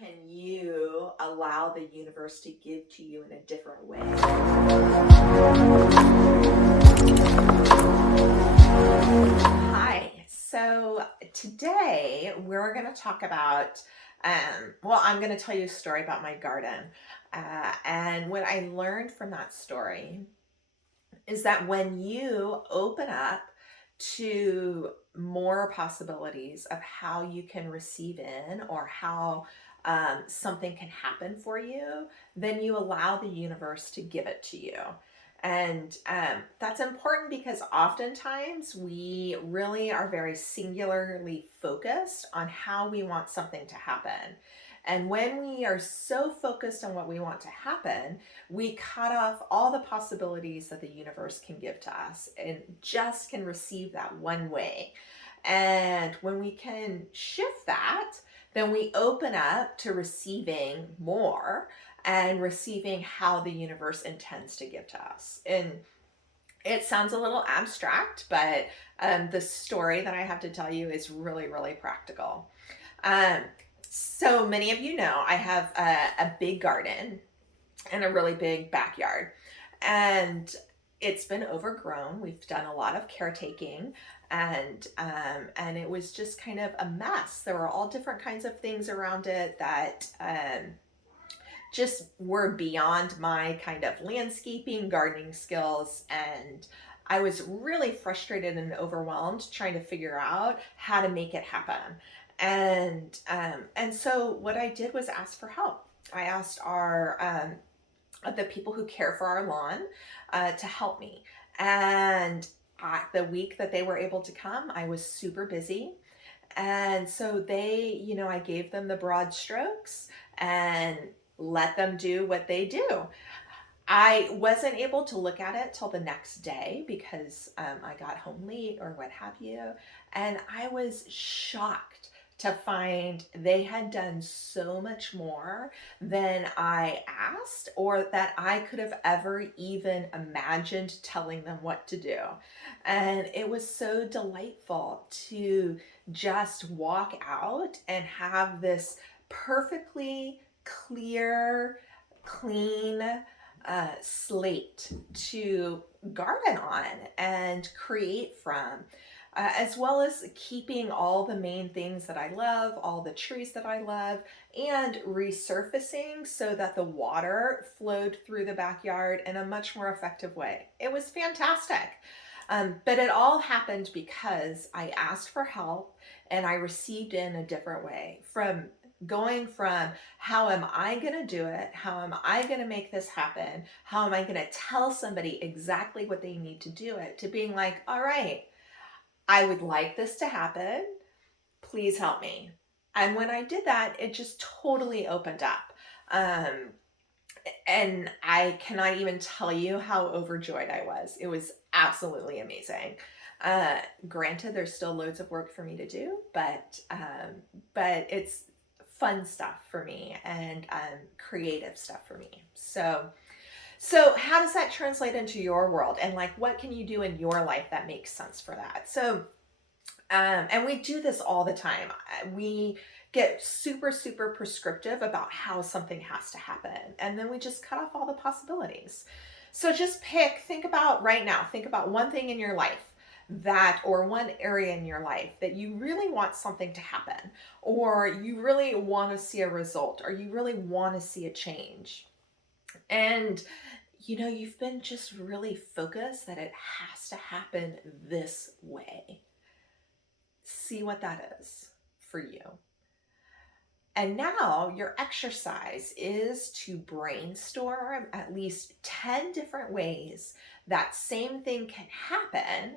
can you allow the universe to give to you in a different way? Hi, so today we're going to talk about, I'm going to tell you a story about my garden. And what I learned from that story is that when you open up to more possibilities of how you can receive in or how something can happen for you, then you allow the universe to give it to you. And that's important because oftentimes we really are very singularly focused on how we want something to happen. And when we are so focused on what we want to happen, we cut off all the possibilities that the universe can give to us and just can receive that one way. And when we can shift that, then we open up to receiving more and receiving how the universe intends to give to us. And it sounds a little abstract, but the story that I have to tell you is really, really practical. Um, so many of you know I have a big garden and a really big backyard. And it's been overgrown. We've done a lot of caretaking, and it was just kind of a mess. There were all different kinds of things around it that just were beyond my kind of landscaping, gardening skills, and I was really frustrated and overwhelmed trying to figure out how to make it happen. And so what I did was ask for help. I asked the people who care for our lawn to help me. And the week that they were able to come, I was super busy. And so I gave them the broad strokes and let them do what they do. I wasn't able to look at it till the next day because I got home late or what have you. And I was shocked to find they had done so much more than I asked or that I could have ever even imagined telling them what to do. And it was so delightful to just walk out and have this perfectly clear, clean slate to garden on and create from. As well as keeping all the main things that I love, all the trees that I love, and resurfacing so that the water flowed through the backyard in a much more effective way. It was fantastic. But it all happened because I asked for help and I received in a different way. From going from how am I going to do it? How am I going to make this happen? How am I going to tell somebody exactly what they need to do it? To being like, all right, I would like this to happen. Please help me. And when I did that, it just totally opened up. And I cannot even tell you how overjoyed I was. It was absolutely amazing. Granted, there's still loads of work for me to do, but it's fun stuff for me and creative stuff for me. So how does that translate into your world? And like, what can you do in your life that makes sense for that? So, and we do this all the time. We get super, super prescriptive about how something has to happen. And then we just cut off all the possibilities. So just think about right now, think about one thing in your life or one area in your life that you really want something to happen, or you really want to see a result, or you really want to see a change. And you've been just really focused that it has to happen this way. See what that is for you. And now your exercise is to brainstorm at least 10 different ways that same thing can happen,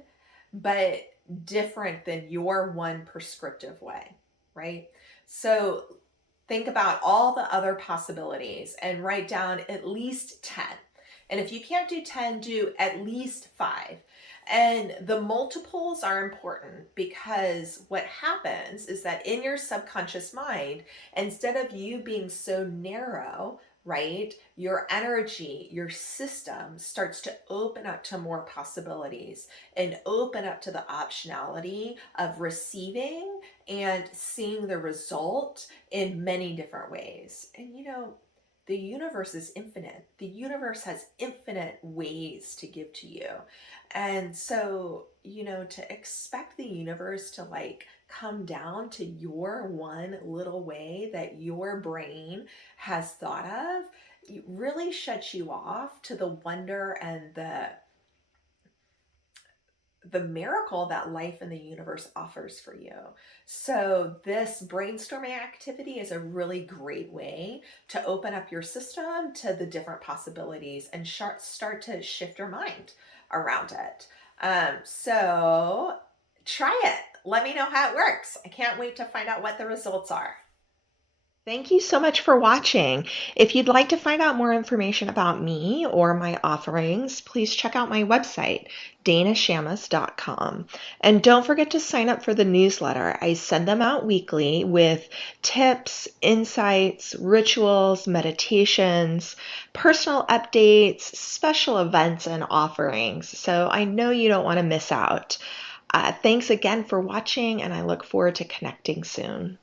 but different than your one prescriptive way, right? So think about all the other possibilities and write down at least 10. And if you can't do 10, do at least 5. And the multiples are important because what happens is that in your subconscious mind, instead of you being so narrow right? Your energy, your system starts to open up to more possibilities and open up to the optionality of receiving and seeing the result in many different ways. And the universe is infinite. The universe has infinite ways to give to you. And so, to expect the universe to like come down to your one little way that your brain has thought of, it really shuts you off to the wonder and the miracle that life in the universe offers for you. So, this brainstorming activity is a really great way to open up your system to the different possibilities and start to shift your mind around it. So, try it. Let me know how it works. I can't wait to find out what the results are. Thank you so much for watching. If you'd like to find out more information about me or my offerings, please check out my website, danashamas.com. And don't forget to sign up for the newsletter. I send them out weekly with tips, insights, rituals, meditations, personal updates, special events, and offerings. So I know you don't want to miss out. Thanks again for watching, and I look forward to connecting soon.